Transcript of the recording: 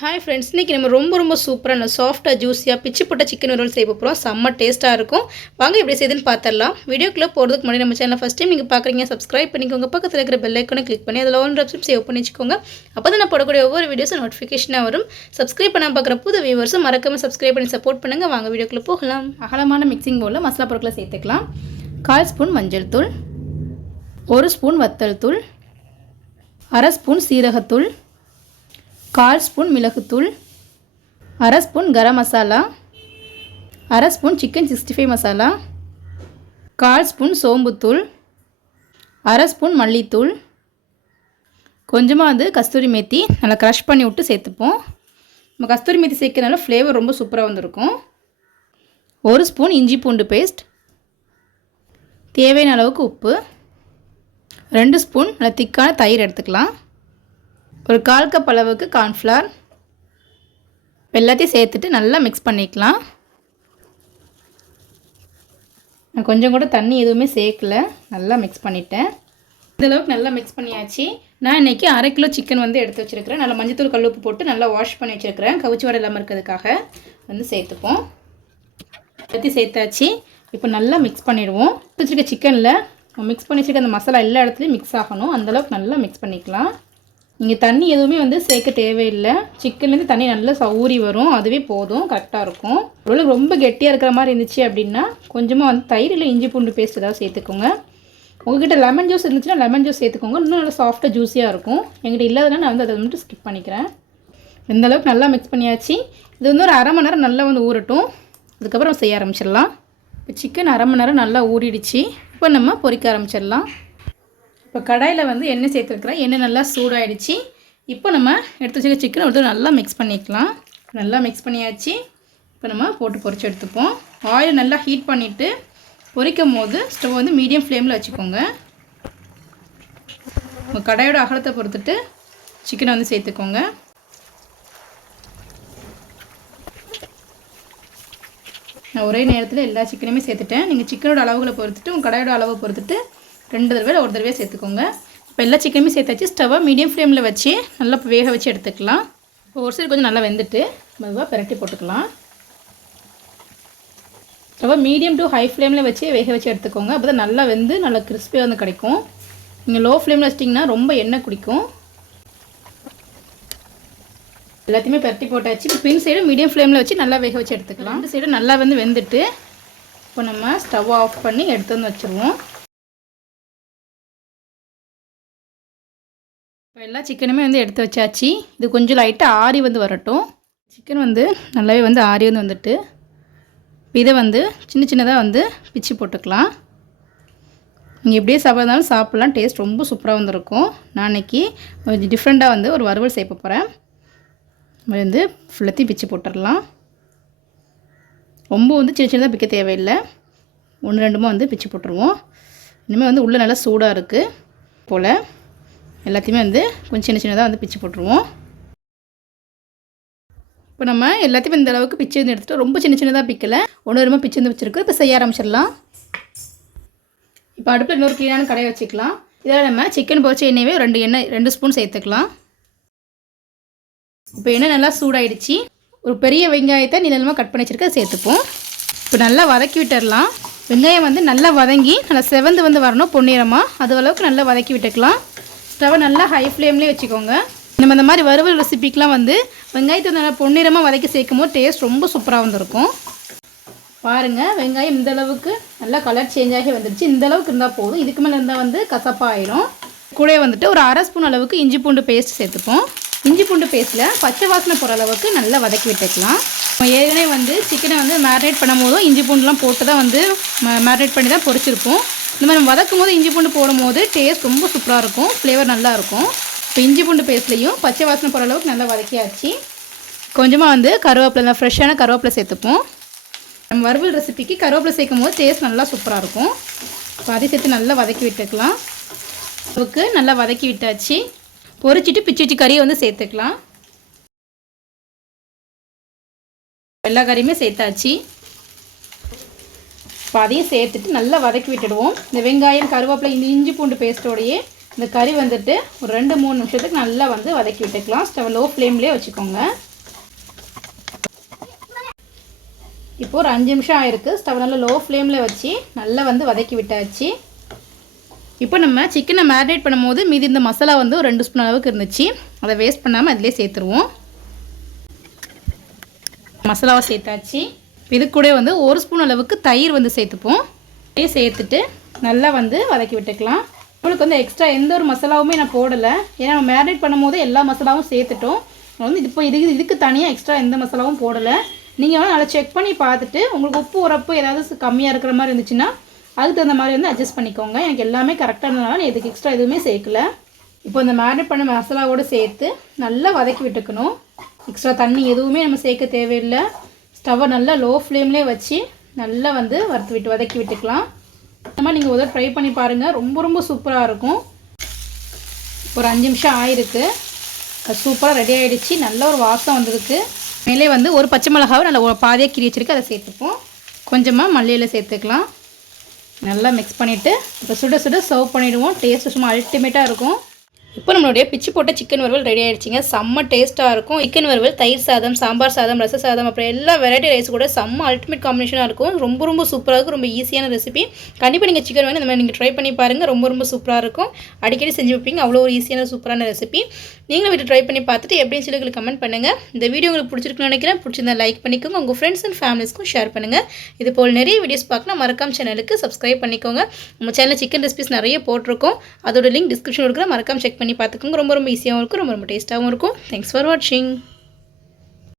Hi friends, இன்றைக்கி நம்ம ரொம்ப சூப்பரான சாஃப்டாக ஜூஸியாக பிச்சு போட்ட சிக்கன் ரோல் செய்ய போகிறோம். செம்ம டேஸ்ட்டாக இருக்கும். வாங்க எப்படி செய்யுதுன்னு பார்த்துடலாம். வீடியோக்குள்ளே போகிறதுக்கு முன்னாடி நம்ம சேனல் ஃபஸ்ட் டைம் நீங்கள் பார்க்குறீங்க, சப்ஸ்கிரைப் பண்ணிக்கோங்க. பக்கத்தில் இருக்கிற பெல் ஐக்கானை கிளிக் பண்ணி அதில் ஆல் ஆப்ஷன் சேவ் பண்ணி வச்சுக்கோங்க. அப்போ தான் நான் போடக்கூடிய ஒவ்வொரு வீடியோஸும் நோட்டிஃபிகேஷனாக வரும். சப்ஸ்கிரைப் பண்ண பார்க்குற புது வியூவர்ஸும் மறக்காமல் சப்ஸ்கிரைப் பண்ணி சப்போர்ட் பண்ணுங்கள். வாங்க வீடியோக்குள்ளே போகலாம். அகலமான மிக்சிங் பவுலில் மசாலா பொருட்களை சேர்த்துக்கலாம். 1/4 ஸ்பூன் மஞ்சள் தூள், 1 ஸ்பூன் வத்தல் தூள், 1/2 ஸ்பூன் சீரகத்தூள், 1/4 ஸ்பூன் மிளகுத்தூள், 1/2 spoon garam masala, 1/2 spoon chicken 65 masala, 1/4 spoon சோம்புத்தூள், 1/2 ஸ்பூன் மல்லித்தூள், கொஞ்சமாக கஸ்தூரி மேத்தி நல்லா க்ரஷ் பண்ணி விட்டு சேர்த்துப்போம். நம்ம கஸ்தூரி மேத்தி சேர்க்கறதுனால ஃப்ளேவர் ரொம்ப சூப்பராக வந்திருக்கும். 1 ஸ்பூன் இஞ்சி பூண்டு பேஸ்ட், தேவையான அளவுக்கு உப்பு, 2 ஸ்பூன் நல்லா திக்கான தயிர் எடுத்துக்கலாம். ஒரு 1/4 கப் அளவுக்கு கார்ன்ஃப்ளவர் எல்லாத்தையும் சேர்த்துட்டு நல்லா மிக்ஸ் பண்ணிக்கலாம். நான் கொஞ்சம் கூட தண்ணி எதுவுமே சேர்க்கல, நல்லா மிக்ஸ் பண்ணிட்டேன். இந்தளவுக்கு நல்லா மிக்ஸ் பண்ணியாச்சு. நான் இன்றைக்கி 1/2 கிலோ சிக்கன் எடுத்து வச்சுருக்கிறேன். நல்லா மஞ்சத்தூள் கல்லுப்பு போட்டு நல்லா வாஷ் பண்ணி வச்சுருக்கிறேன். கவுச்சி வர இல்லாமல் இருக்கிறதுக்காக சேர்த்துப்போம். எல்லாத்தையும் சேர்த்தாச்சு. இப்போ நல்லா மிக்ஸ் பண்ணிடுவோம். வச்சுருக்க சிக்கனில் மிக்ஸ் பண்ணி வச்சுருக்க அந்த மசாலா எல்லா இடத்துலையும் மிக்ஸ் ஆகணும். அந்தளவுக்கு நல்லா மிக்ஸ் பண்ணிக்கலாம். நீங்கள் தண்ணி எதுவுமே சேர்க்க தேவையில்லை. சிக்கன்லேருந்து தண்ணி நல்லா ஊறி வரும், அதுவே போதும், கரெக்டாக இருக்கும். ஓரளவுக்கு ரொம்ப கெட்டியாக இருக்கிற மாதிரி இருந்துச்சு அப்படின்னா கொஞ்சமாக தயிர் இல்லை இஞ்சி பூண்டு பேஸ்ட் ஏதாவது சேர்த்துக்கோங்க. உங்கள்கிட்ட லெமன் ஜூஸ் இருந்துச்சுன்னா லெமன் ஜூஸ் சேர்த்துக்கோங்க, இன்னும் நல்லா சாஃப்டாக ஜூஸியாக இருக்கும். எங்கிட்ட இல்லாதனால நான் அதை மட்டும் ஸ்கிப் பண்ணிக்கிறேன். இந்த அளவுக்கு நல்லா மிக்ஸ் பண்ணியாச்சு. இது ஒரு 1/2 மணி நேரம் நல்லா ஊறட்டும். அதுக்கப்புறம் செய்ய ஆரம்பிச்சிடலாம். இப்போ சிக்கன் 1/2 மணி நேரம் நல்லா ஊறிடுச்சு. இப்போ நம்ம பொரிக்க ஆரம்பிச்சிடலாம். இப்போ கடாயில் எண்ணெய் சேர்த்துருக்குறேன். எண்ணெய் நல்லா சூடாகிடுச்சு. இப்போ நம்ம எடுத்து வச்சுக்க சிக்கன் ஒரு நல்லா மிக்ஸ் பண்ணிக்கலாம். நல்லா மிக்ஸ் பண்ணியாச்சு. இப்போ நம்ம போட்டு பொரிச்சு எடுத்துப்போம். ஆயில் நல்லா ஹீட் பண்ணிவிட்டு பொரிக்கும் போது ஸ்டவ் மீடியம் ஃப்ளேமில் வச்சுக்கோங்க. உங்கள் கடாயோட அகலத்தை பொறுத்துட்டு சிக்கனை சேர்த்துக்கோங்க. நான் ஒரே நேரத்தில் எல்லா சிக்கனையுமே சேர்த்துட்டேன். நீங்கள் சிக்கனோட அளவுகளை பொறுத்துட்டு உங்கள் கடாயோட அளவை பொறுத்துட்டு 2 தடவை ஒரு தடவை சேர்த்துக்கோங்க. இப்போ எல்லா சிக்கனுமே சேர்த்தாச்சு. ஸ்டவ்வை மீடியம் ஃப்ளேமில் வச்சு நல்லா வேக வச்சு எடுத்துக்கலாம். இப்போ ஒரு சைடு கொஞ்சம் நல்லா வெந்துட்டு மெதுவாக பிரட்டி போட்டுக்கலாம். ஸ்டவ்வை மீடியம் டு ஹை ஃப்ளேமில் வச்சு வேக வச்சு எடுத்துக்கோங்க. அப்போ தான் நல்லா வெந்து நல்லா கிறிஸ்பியாக கிடைக்கும். நீங்கள் லோ ஃப்ளேமில் வச்சிட்டிங்கன்னா ரொம்ப எண்ணெய் குடிக்கும். எல்லாத்தையுமே பிரட்டி போட்டாச்சு. இப்போ பின் சைடு மீடியம் ஃப்ளேமில் வச்சு நல்லா வேக வச்சு எடுத்துக்கலாம். இந்த சைடு நல்லா வெந்துட்டு இப்போ நம்ம ஸ்டவ் ஆஃப் பண்ணி எடுத்து வச்சுருவோம். இப்போ எல்லா சிக்கனுமே எடுத்து வச்சாச்சு. இது கொஞ்சம் லைட்டாக ஆறி வரட்டும். சிக்கன் நல்லாவே ஆறி வந்துட்டு இதை சின்ன சின்னதாக பிச்சு போட்டுக்கலாம். நீங்கள் எப்படியே சாப்பிட்றதுனாலும் சாப்பிட்லாம். டேஸ்ட் ரொம்ப சூப்பராக வந்திருக்கும். நான் இன்றைக்கி கொஞ்சம் டிஃப்ரெண்ட்டாக ஒரு வறுவல் செய்ய போகிறேன். ஃபுல்லத்தையும் பிச்சு போட்டுடலாம். ரொம்ப சின்ன சின்னதாக பிக்க தேவையில்லை. 1-2 பிச்சு போட்டுருவோம். இனிமேல் உள்ளே நல்லா சூடாக இருக்குது போல் எல்லாத்தையுமே கொஞ்சம் சின்ன சின்னதாக பிச்சு போட்டுருவோம். இப்போ நம்ம எல்லாத்தையும் இந்த அளவுக்கு பிச்சு எடுத்துகிட்டு ரொம்ப சின்ன சின்னதாக பிக்கலை, 1 பிச்சு வச்சுருக்கு. இப்போ செய்ய ஆரம்பிச்சிடலாம். இப்போ அடுப்பில் இன்னொரு க்ளீனான கடாயை வச்சுக்கலாம். இதில் நம்ம சிக்கன் பொரிச்ச எண்ணெயவே 2 ஸ்பூன் சேர்த்துக்கலாம். இப்போ எண்ணெய் நல்லா சூடாயிடுச்சு. ஒரு பெரிய வெங்காயத்தை நீளமாக கட் பண்ணி வச்சுருக்க சேர்த்துப்போம். இப்போ நல்லா வதக்கி விட்டுடலாம். வெங்காயம் நல்லா வதங்கி நல்லா செவந்து வரணும் பொன்னிறமாக. அது அளவுக்கு நல்லா வதக்கி விட்டுக்கலாம். ஸ்டவ்வை நல்லா ஹை ஃப்ளேம்லேயே வச்சுக்கோங்க. நம்ம இந்த மாதிரி வறுவல் ரெசிபிக்கெலாம் வெங்காயத்தை நல்லா பொன்னிறமாக வதக்கி சேர்க்கும் போது டேஸ்ட் ரொம்ப சூப்பராக வந்திருக்கும். பாருங்கள், வெங்காயம் இந்த அளவுக்கு நல்லா கலர் சேஞ்ச் ஆகி வந்துடுச்சு. இந்த அளவுக்கு இருந்தால் போதும். இதுக்கு மேலே இருந்தால் கசப்பாயிடும். கூட ஒரு 1/2 ஸ்பூன் அளவுக்கு இஞ்சி பூண்டு பேஸ்ட் சேர்த்துப்போம். இஞ்சி பூண்டு பேஸ்ட்டில் பச்சை வாசனை போகிற அளவுக்கு நல்லா வதக்கி விட்டுக்கலாம். ஏற்கனவே சிக்கனை மேரினேட் பண்ணும் போதும் இஞ்சி பூண்டுலாம் போட்டு தான் மேரினேட் பண்ணி தான் பொரிச்சிருப்போம். இந்த மாதிரி நம்ம வதக்கும் போது இஞ்சி பூண்டு போடும் போது டேஸ்ட் ரொம்ப சூப்பராக இருக்கும், ஃப்ளேவர் நல்லாயிருக்கும். இப்போ இஞ்சி பூண்டு பேஸ்ட்லேயும் பச்சை வாசனை போகிற அளவுக்கு நல்லா வதக்கியாச்சு. கொஞ்சமாக கருவேப்பிலை, ஃப்ரெஷ்ஷான கருவேப்பிலை சேர்த்துப்போம். நம்ம வறுவல் ரெசிபிக்கு கருவேப்பிலை சேர்க்கும் போது டேஸ்ட் நல்லா சூப்பராக இருக்கும். இப்போ அதை சேர்த்து நல்லா வதக்கி விட்டுக்கலாம். அளவுக்கு நல்லா வதக்கி விட்டாச்சு. பொரிச்சிட்டு பிச்சு வச்சு கறியை சேர்த்துக்கலாம். எல்லா கறியுமே சேர்த்தாச்சு. இப்போ அதையும் சேர்த்துட்டு நல்லா வதக்கி விட்டுடுவோம். இந்த வெங்காயம், கருவேப்பிலை, இந்த இஞ்சி பூண்டு பேஸ்ட்டோடையே இந்த கறி ஒரு 2-3 நிமிஷத்துக்கு நல்லா வதக்கி விட்டுக்கலாம். ஸ்டவ் லோ ஃப்ளேம்லேயே வச்சுக்கோங்க. இப்போ ஒரு 5 நிமிஷம் ஆயிருக்கு. ஸ்டவ் நல்லா லோ ஃப்ளேமில் வச்சு நல்லா வந்து வதக்கி விட்டாச்சு. இப்போ நம்ம சிக்கனை மேரினேட் பண்ணும்போது மீதி இந்த மசாலா வந்து ஒரு 2 ஸ்பூன் அளவுக்கு இருந்துச்சு. அதை வேஸ்ட் பண்ணாமல் அதிலே சேர்த்துருவோம். மசாலாவை சேர்த்தாச்சு. இது கூட வந்து 1 ஸ்பூன் அளவுக்கு தயிர் வந்து சேர்த்துப்போம். தயிர் சேர்த்துட்டு நல்லா வந்து வதக்கி விட்டுக்கலாம். உங்களுக்கு வந்து எக்ஸ்ட்ரா எந்த ஒரு மசாலாவுமே நான் போடலை. ஏன்னா நம்ம மேரினேட் பண்ணும்போது எல்லா மசாலாவும் சேர்த்துட்டோம். வந்து இப்போ இதுக்கு தனியாக எக்ஸ்ட்ரா எந்த மசாலாவும் போடலை. நீங்கள் வந்து நல்லா செக் பண்ணி பார்த்துட்டு உங்களுக்கு உப்பு உரப்பு ஏதாவது கம்மியாக இருக்கிற மாதிரி இருந்துச்சுன்னா அதுக்கு தகுந்த மாதிரி வந்து அட்ஜஸ்ட் பண்ணிக்கோங்க. எனக்கு எல்லாமே கரெக்டாக இருந்ததுனால நான் இதுக்கு எக்ஸ்ட்ரா எதுவுமே சேர்க்கல. இப்போ இந்த மேரினேட் பண்ண மசாலாவோடு சேர்த்து நல்லா வதக்கி விட்டுக்கணும். எக்ஸ்ட்ரா தண்ணி எதுவுமே நம்ம சேர்க்க தேவையில்லை. ஸ்டவ்வை நல்லா லோ ஃப்ளேம்லேயே வச்சு நல்லா வந்து வதக்கி விட்டுக்கலாம். இந்த மாதிரி நீங்கள் ஒரு ட்ரை பண்ணி பாருங்கள். ரொம்ப சூப்பராக இருக்கும். ஒரு 5 நிமிஷம் ஆயிருக்கு. சூப்பராக ரெடி ஆகிடுச்சு. நல்ல ஒரு வாசம் வந்திருக்கு. மேலே வந்து ஒரு பச்சை மிளகாவை நல்லா பாதியாக கீறி வச்சுருக்கு. அதை சேர்த்துப்போம். கொஞ்சமாக மல்லியில் சேர்த்துக்கலாம். நல்லா மிக்ஸ் பண்ணிவிட்டு இப்போ சுட சர்வ் பண்ணிவிடுவோம். டேஸ்ட்டு சும்மா அல்டிமேட்டாக இருக்கும். இப்போ நம்மளுடைய பிச்சு போட்ட சிக்கன் வறுவல் ரெடி ஆகிடுச்சிங்க. செம்ம டேஸ்ட்டாக இருக்கும். சிக்கன் வறுவல் தயிர் சாதம், சாம்பார் சாதம், ரச சாதம், அப்புறம் எல்லா வெரைட்டி ரைஸ் கூட செம்ம அல்டிமேட் காம்பினேஷனாக இருக்கும். ரொம்ப சூப்பராக இருக்கும். ரொம்ப ஈஸியான ரெசிபி. கண்டிப்பாக நீங்கள் சிக்கன் வேணும் இந்த மாதிரி நீங்கள் ட்ரை பண்ணி பாருங்கள். ரொம்ப சூப்பராக இருக்கும். அடிக்கடி செஞ்சு வைப்பீங்க. அவ்வளோ ஒரு ஈஸியான சூப்பரான ரெசிபி. நீங்களும் வீட்டு ட்ரை பண்ணி பார்த்துட்டு எப்படின்னு சொல்லி கமெண்ட் பண்ணுங்கள். இந்த வீடியோ உங்களுக்கு பிடிச்சிருக்குன்னு நினைக்கிறேன். பிடிச்சிருந்தா லைக் பண்ணிக்கோங்க. உங்கள் ஃப்ரெண்ட்ஸ் அண்ட் ஃபேமிலிஸ்க்கும் ஷேர் பண்ணுங்கள். இது போல் நிறைய வீடியோஸ் பார்க்கணும் மறக்காம சேனலுக்கு சப்ஸ்கிரைப் பண்ணிக்கோங்க. நம்ம சேனலில் சிக்கன் ரெசிபிஸ் நிறைய போட்டிருக்கோம். அதோட லிங்க் டிஸ்கிரிப்ஷன் இருக்கிற மறக்காம செக் பண்ணி பார்த்துக்கோங்க. ரொம்ப ஈஸியாகவும் இருக்கும். ரொம்ப டேஸ்ட்டாகவும் இருக்கும். தேங்க்ஸ் ஃபார் வாட்சிங்.